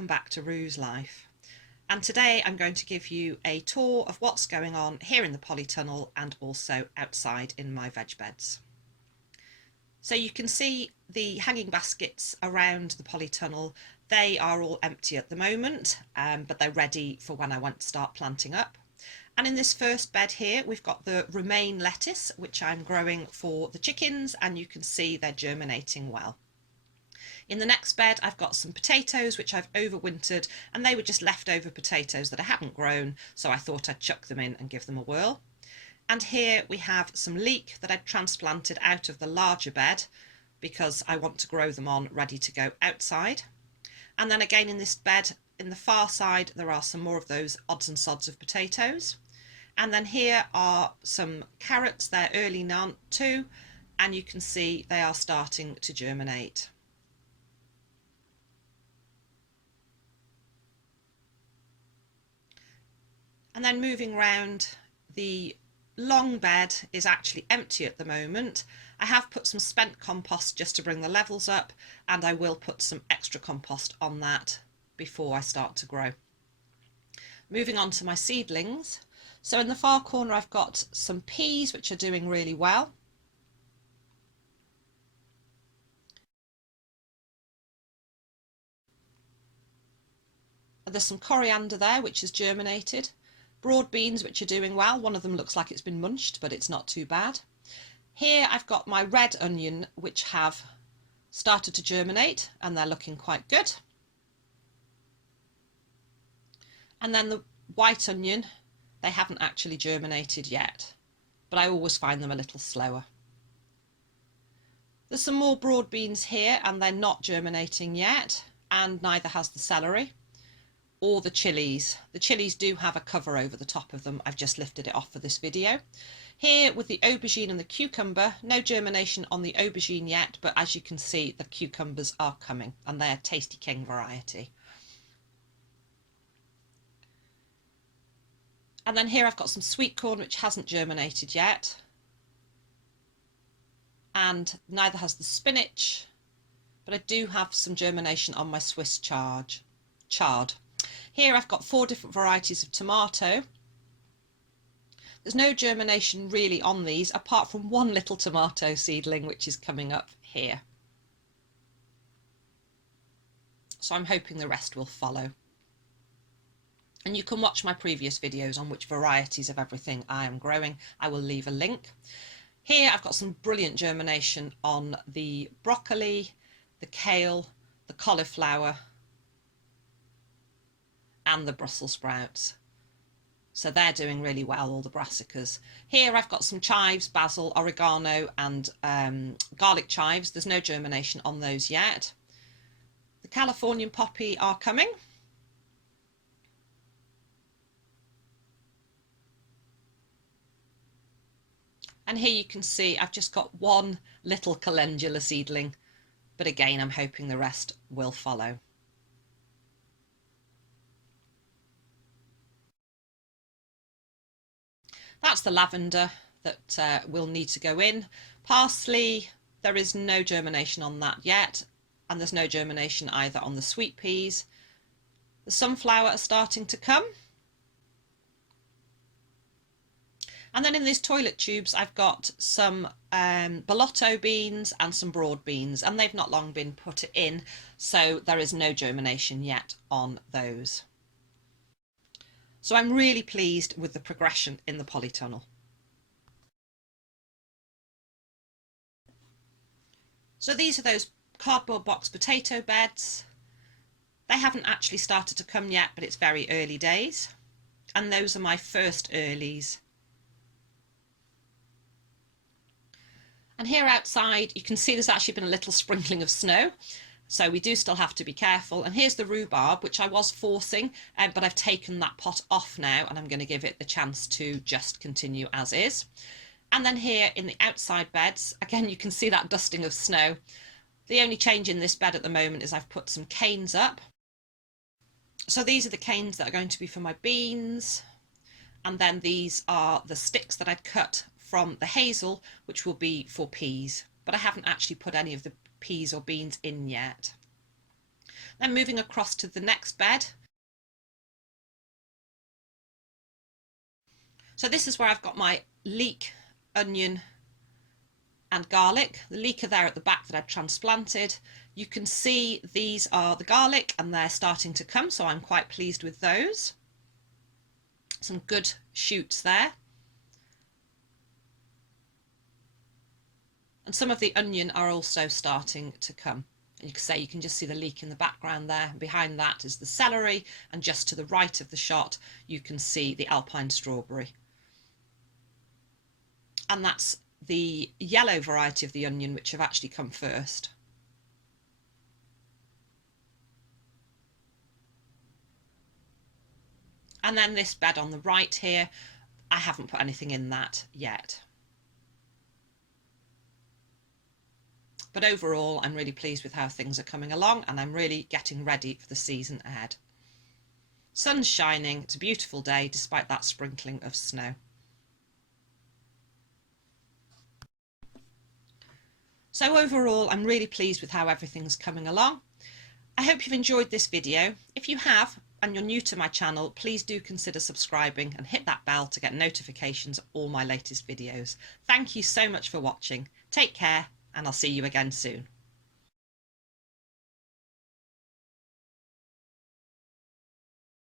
welcome back to Rue's Life. And today I'm going to give you a tour of what's going on here in the polytunnel and also outside in my veg beds. So you can see the hanging baskets around the polytunnel. They are all empty at the moment, but they're ready for when I want to start planting up. And in this first bed here, we've got the romaine lettuce, which I'm growing for the chickens, and you can see they're germinating well. In the next bed, I've got some potatoes, which I've overwintered, and they were just leftover potatoes that I hadn't grown, so I thought I'd chuck them in and give them a whirl. And here we have some leek that I'd transplanted out of the larger bed because I want to grow them on ready to go outside. And then again in this bed, in the far side, there are some more of those odds and sods of potatoes. And then here are some carrots, they're early now too, and you can see they are starting to germinate. And then moving round, the long bed is actually empty at the moment. I have put some spent compost just to bring the levels up, and I will put some extra compost on that before I start to grow. Moving on to my seedlings. So in the far corner I've got some peas which are doing really well. There's some coriander there which has germinated. Broad beans which are doing well. One of them looks like it's been munched, but it's not too bad. Here I've got my red onion which have started to germinate and they're looking quite good. And then the white onion, they haven't actually germinated yet, but I always find them a little slower. There's some more broad beans here and they're not germinating yet, and neither has the celery or the chilies. The chilies do have a cover over the top of them. I've just lifted it off for this video. Here with the aubergine and the cucumber, no germination on the aubergine yet, but as you can see, the cucumbers are coming and they're Tasty King variety. And then here I've got some sweet corn which hasn't germinated yet. And neither has the spinach, but I do have some germination on my Swiss chard. Here I've got 4 different varieties of tomato. There's no germination really on these apart from one little tomato seedling which is coming up here. So I'm hoping the rest will follow. And you can watch my previous videos on which varieties of everything I am growing. I will leave a link. Here I've got some brilliant germination on the broccoli, the kale, the cauliflower, and the Brussels sprouts. So they're doing really well, all the brassicas. Here I've got some chives, basil, oregano and garlic chives. There's no germination on those yet. The Californian poppy are coming. And here you can see I've just got one little calendula seedling, but again I'm hoping the rest will follow. That's the lavender that will need to go in. Parsley, there is no germination on that yet, and there's no germination either on the sweet peas. The sunflower are starting to come. And then in these toilet tubes, I've got some bellotto beans and some broad beans, and they've not long been put in, so there is no germination yet on those. So I'm really pleased with the progression in the polytunnel. So these are those cardboard box potato beds. They haven't actually started to come yet, but it's very early days. And those are my first earlies. And here outside, you can see there's actually been a little sprinkling of snow. So we do still have to be careful. And here's the rhubarb, which I was forcing, but I've taken that pot off now and I'm going to give it the chance to just continue as is. And then here in the outside beds, again, you can see that dusting of snow. The only change in this bed at the moment is I've put some canes up. So these are the canes that are going to be for my beans. And then these are the sticks that I'd cut from the hazel, which will be for peas. But I haven't actually put any of the peas or beans in yet. Then moving across to the next bed. So this is where I've got my leek, onion and garlic. The leek are there at the back that I've transplanted. You can see these are the garlic and they're starting to come, so I'm quite pleased with those. Some good shoots there. And some of the onion are also starting to come. And you can say you can just see the leek in the background there. Behind that is the celery, and just to the right of the shot you can see the alpine strawberry. And that's the yellow variety of the onion which have actually come first. And then this bed on the right here, I haven't put anything in that yet. But overall, I'm really pleased with how things are coming along, and I'm really getting ready for the season ahead. Sun's shining, it's a beautiful day despite that sprinkling of snow. So overall, I'm really pleased with how everything's coming along. I hope you've enjoyed this video. If you have, and you're new to my channel, please do consider subscribing and hit that bell to get notifications of all my latest videos. Thank you so much for watching. Take care, and I'll see you again soon.